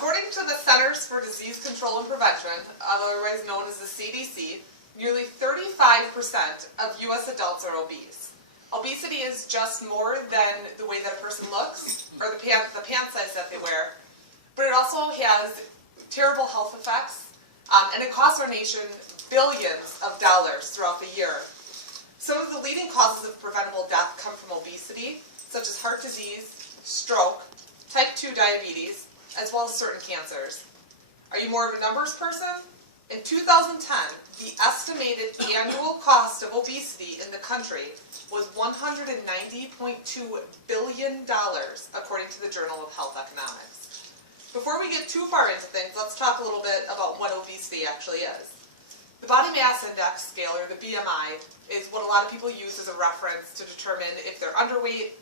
According to the Centers for Disease Control and Prevention, otherwise known as the CDC, nearly 35% of U.S. adults are obese. Obesity is just more than the way that a person looks or the pant size that they wear, but it also has terrible health effects, and it costs our nation billions of dollars throughout the year. Some of the leading causes of preventable death come from obesity, such as heart disease, stroke, type 2 diabetes, as well as certain cancers. Are you more of a numbers person? In 2010, the estimated annual cost of obesity in the country was $190.2 billion, according to the Journal of Health Economics. Before we get too far into things, let's talk a little bit about what obesity actually is. The Body Mass Index scale, or the BMI, is what a lot of people use as a reference to determine if they're underweight,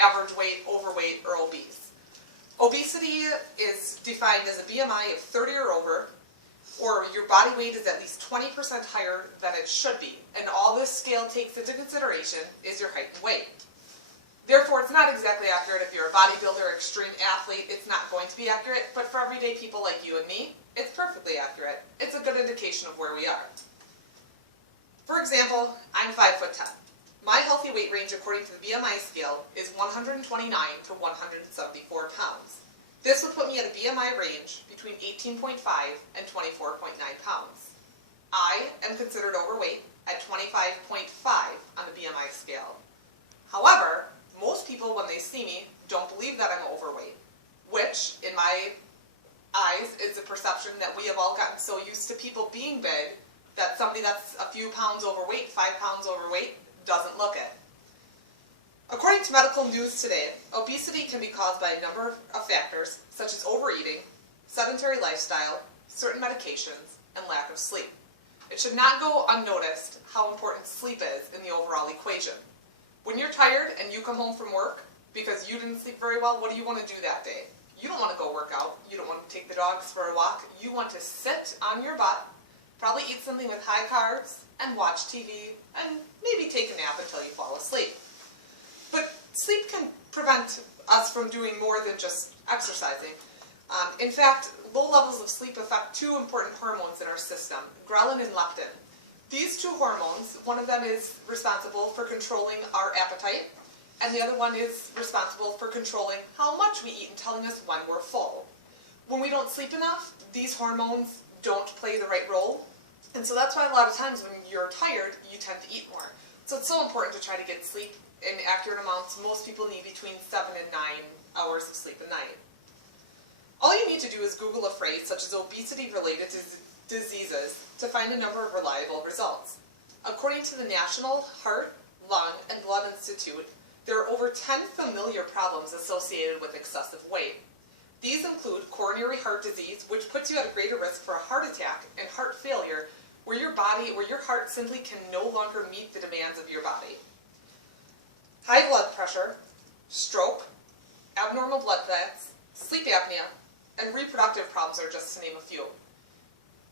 average weight, overweight, or obese. Obesity is defined as a BMI of 30 or over, or your body weight is at least 20% higher than it should be, and all this scale takes into consideration is your height and weight. Therefore, it's not exactly accurate if you're a bodybuilder or extreme athlete. It's not going to be accurate, but for everyday people like you and me, it's perfectly accurate. It's a good indication of where we are. For example, I'm 5'10". My healthy weight range according to the BMI scale is 129 to 174 pounds. This would put me at a BMI range between 18.5 and 24.9 pounds. I am considered overweight at 25.5 on the BMI scale. However, most people when they see me don't believe that I'm overweight, which in my eyes is a perception that we have all gotten so used to people being big that somebody that's a few pounds overweight, 5 pounds overweight, doesn't look it. According to Medical News Today, obesity can be caused by a number of factors, such as overeating, sedentary lifestyle, certain medications, and lack of sleep. It should not go unnoticed how important sleep is in the overall equation. When you're tired and you come home from work because you didn't sleep very well, what do you want to do that day? You don't want to go work out. You don't want to take the dogs for a walk. You want to sit on your butt, probably eat something with high carbs, and watch TV, and maybe take a nap until you fall asleep. But sleep can prevent us from doing more than just exercising. In fact, low levels of sleep affect two important hormones in our system, ghrelin and leptin. These two hormones, one of them is responsible for controlling our appetite, and the other one is responsible for controlling how much we eat and telling us when we're full. When we don't sleep enough, these hormones don't play the right role, and so that's why a lot of times when you're tired, you tend to eat more. So it's so important to try to get sleep in accurate amounts. Most people need between 7 and 9 hours of sleep a night. All you need to do is Google a phrase such as obesity-related diseases to find a number of reliable results. According to the National Heart, Lung, and Blood Institute, there are over 10 familiar problems associated with excessive weight. These include coronary heart disease, which puts you at a greater risk for a heart attack, and heart failure, where your heart simply can no longer meet the demands of your body. High blood pressure, stroke, abnormal blood clots, sleep apnea, and reproductive problems are just to name a few.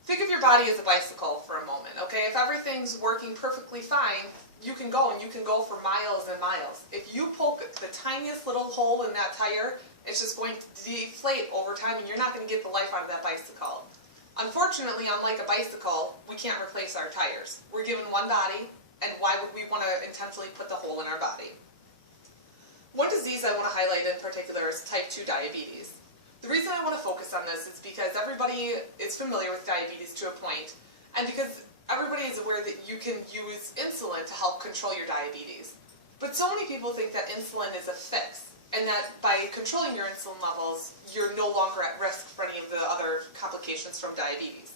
Think of your body as a bicycle for a moment, okay? If everything's working perfectly fine, you can go and you can go for miles and miles. If you poke the tiniest little hole in that tire, it's just going to deflate over time and you're not going to get the life out of that bicycle. Unfortunately, unlike a bicycle, we can't replace our tires. We're given one body, and why would we want to intentionally put the hole in our body? One disease I want to highlight in particular is type 2 diabetes. The reason I want to focus on this is because everybody is familiar with diabetes to a point, and because everybody is aware that you can use insulin to help control your diabetes. But so many people think that insulin is a fix, and that by controlling your insulin levels, you're no longer at risk for any of the other complications from diabetes.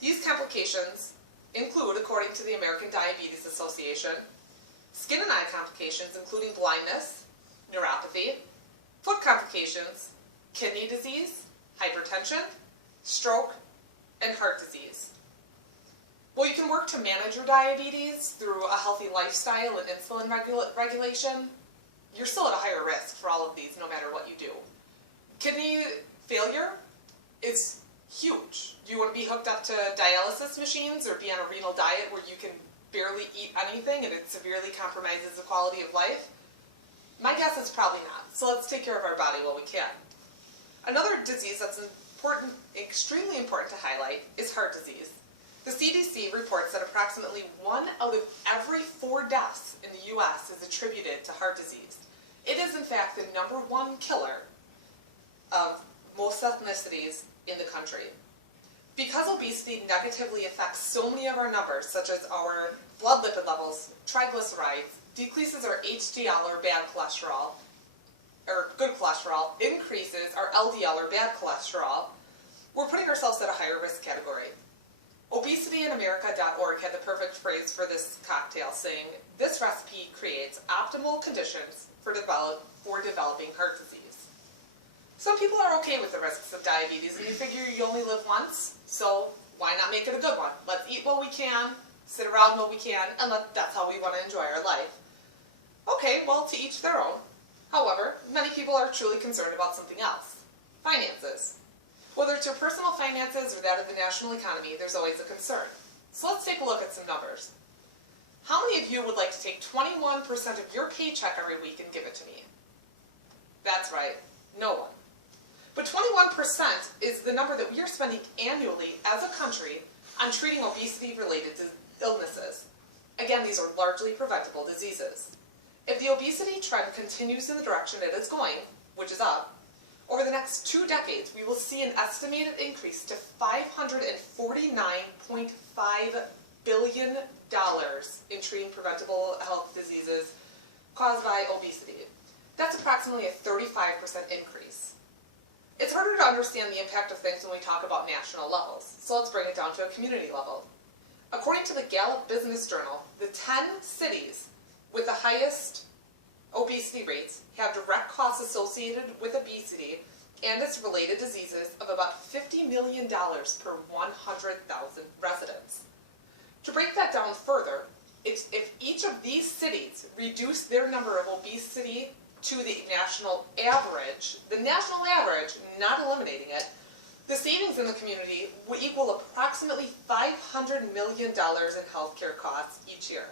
These complications include, according to the American Diabetes Association, skin and eye complications including blindness, neuropathy, foot complications, kidney disease, hypertension, stroke, and heart disease. While you can work to manage your diabetes through a healthy lifestyle and insulin regulation, you're still at a higher risk for all of these no matter what you do. Kidney failure is huge. Do you want to be hooked up to dialysis machines or be on a renal diet where you can barely eat anything and it severely compromises the quality of life? My guess is probably not. So let's take care of our body while we can. Another disease that's important, extremely important to highlight is heart disease. The CDC reports that approximately 1 out of every 4 deaths in the U.S. is attributed to heart disease. It is in fact the #1 killer of most ethnicities in the country. Because obesity negatively affects so many of our numbers, such as our blood lipid levels, triglycerides, decreases our HDL or bad cholesterol, or good cholesterol, increases our LDL or bad cholesterol, we're putting ourselves at a higher risk category. ObesityInAmerica.org had the perfect phrase for this cocktail, saying, "This recipe creates optimal conditions for developing heart disease." Some people are okay with the risks of diabetes, and you figure you only live once, so why not make it a good one? Let's eat what we can, sit around what we can, and that's how we want to enjoy our life. Okay, well, to each their own. However, many people are truly concerned about something else: finances. Whether it's your personal finances or that of the national economy, there's always a concern. So let's take a look at some numbers. How many of you would like to take 21% of your paycheck every week and give it to me? That's right, no one. But 21% is the number that we are spending annually as a country on treating obesity-related illnesses. Again, these are largely preventable diseases. If the obesity trend continues in the direction it is going, which is up, over the next 2 decades, we will see an estimated increase to $549.5 billion in treating preventable health diseases caused by obesity. That's approximately a 35% increase. It's harder to understand the impact of things when we talk about national levels, so let's bring it down to a community level. According to the Gallup Business Journal, the 10 cities with the highest obesity rates have direct costs associated with obesity and its related diseases of about $50 million per 100,000 residents. To break that down further, if each of these cities reduce their number of obesity to the national average, not eliminating it, the savings in the community would equal approximately $500 million in healthcare costs each year.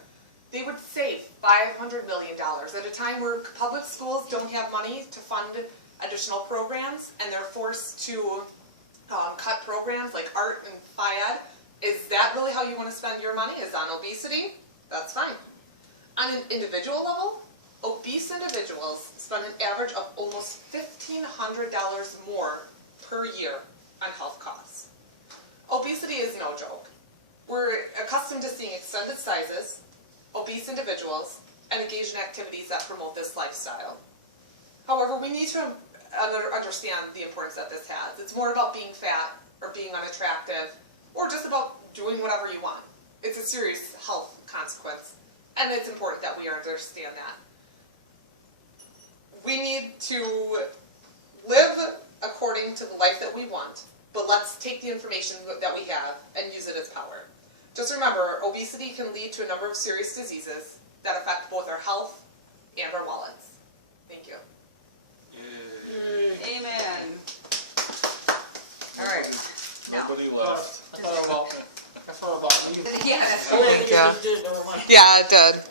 They would save $500 million at a time where public schools don't have money to fund additional programs and they're forced to cut programs like art and FIAD. Is that really how you want to spend your money? Is on obesity? That's fine. On an individual level, obese individuals spend an average of almost $1,500 more per year on health costs. Obesity is no joke. We're accustomed to seeing extended sizes, obese individuals, and engage in activities that promote this lifestyle. However, we need to understand the importance that this has. It's more about being fat or being unattractive or just about doing whatever you want. It's a serious health consequence, and it's important that we understand that. We need to live according to the life that we want, but let's take the information that we have and use it as power. Just remember, obesity can lead to a number of serious diseases that affect both our health and our wallets. Thank you. Amen. All right. Nobody left. I thought about me. Yeah, that's I right. think it just did, never mind. Yeah, it did.